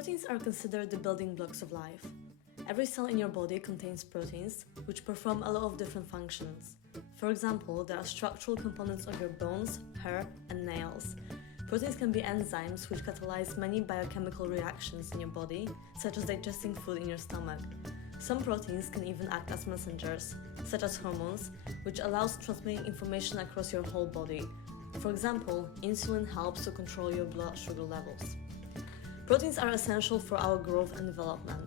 Proteins are considered the building blocks of life. Every cell in your body contains proteins, which perform a lot of different functions. For example, there are structural components of your bones, hair, and nails. Proteins can be enzymes which catalyze many biochemical reactions in your body, such as digesting food in your stomach. Some proteins can even act as messengers, such as hormones, which allows transmitting information across your whole body. For example, insulin helps to control your blood sugar levels. Proteins are essential for our growth and development.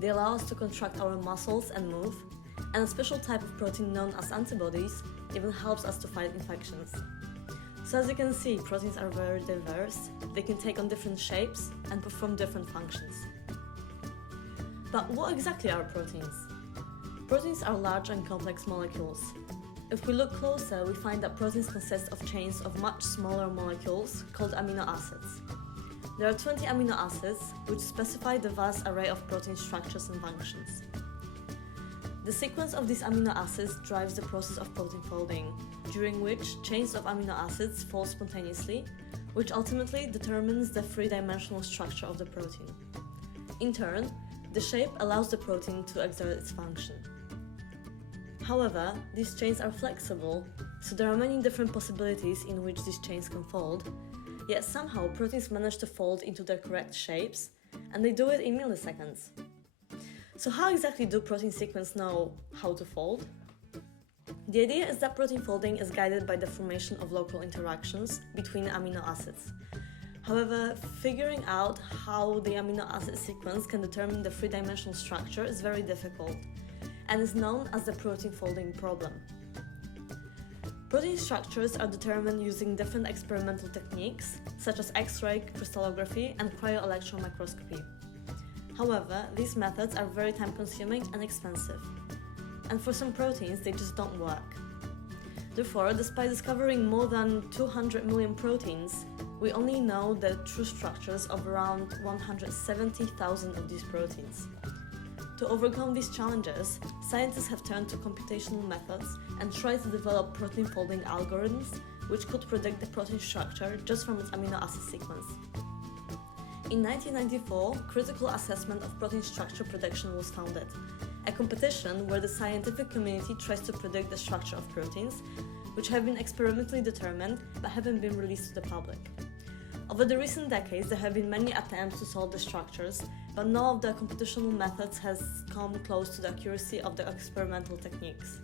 They allow us to contract our muscles and move, and a special type of protein known as antibodies even helps us to fight infections. So as you can see, proteins are very diverse, they can take on different shapes and perform different functions. But what exactly are proteins? Proteins are large and complex molecules. If we look closer, we find that proteins consist of chains of much smaller molecules called amino acids. There are 20 amino acids, which specify the vast array of protein structures and functions. The sequence of these amino acids drives the process of protein folding, during which chains of amino acids fold spontaneously, which ultimately determines the three-dimensional structure of the protein. In turn, the shape allows the protein to exert its function. However, these chains are flexible, so there are many different possibilities in which these chains can fold, yet somehow proteins manage to fold into their correct shapes, and they do it in milliseconds. So how exactly do protein sequences know how to fold? The idea is that protein folding is guided by the formation of local interactions between amino acids. However, figuring out how the amino acid sequence can determine the three-dimensional structure is very difficult, and is known as the protein folding problem. Protein structures are determined using different experimental techniques, such as X-ray crystallography and cryo-electron microscopy. However, these methods are very time-consuming and expensive, and for some proteins they just don't work. Therefore, despite discovering more than 200 million proteins, we only know the true structures of around 170,000 of these proteins. To overcome these challenges, scientists have turned to computational methods and tried to develop protein folding algorithms which could predict the protein structure just from its amino acid sequence. In 1994, Critical Assessment of Protein Structure Prediction was founded, a competition where the scientific community tries to predict the structure of proteins, which have been experimentally determined but haven't been released to the public. Over the recent decades, there have been many attempts to solve the structures, but none of the computational methods has come close to the accuracy of the experimental techniques.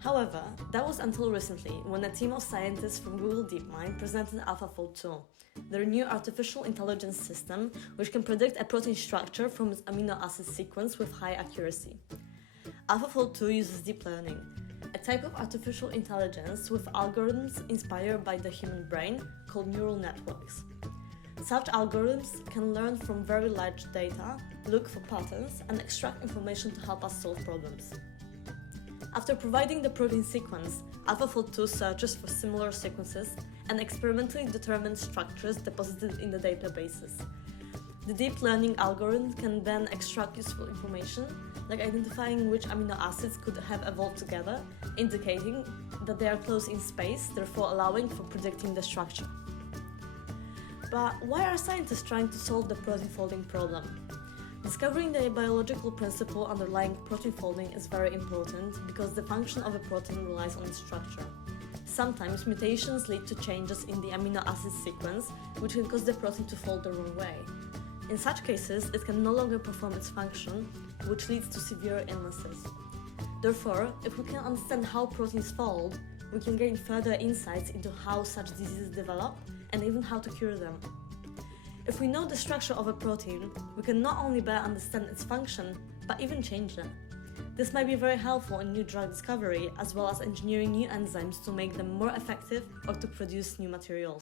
However, that was until recently, when a team of scientists from Google DeepMind presented AlphaFold 2, their new artificial intelligence system which can predict a protein structure from its amino acid sequence with high accuracy. AlphaFold 2 uses deep learning, a type of artificial intelligence with algorithms inspired by the human brain called neural networks. Such algorithms can learn from very large data, look for patterns, and extract information to help us solve problems. After providing the protein sequence, AlphaFold 2 searches for similar sequences and experimentally determines structures deposited in the databases. The deep learning algorithm can then extract useful information, like identifying which amino acids could have evolved together, indicating that they are close in space, therefore allowing for predicting the structure. But why are scientists trying to solve the protein folding problem? Discovering the biological principle underlying protein folding is very important because the function of a protein relies on its structure. Sometimes mutations lead to changes in the amino acid sequence, which can cause the protein to fold the wrong way. In such cases, it can no longer perform its function, which leads to severe illnesses. Therefore, if we can understand how proteins fold, we can gain further insights into how such diseases develop and even how to cure them. If we know the structure of a protein, we can not only better understand its function, but even change it. This might be very helpful in new drug discovery, as well as engineering new enzymes to make them more effective or to produce new materials.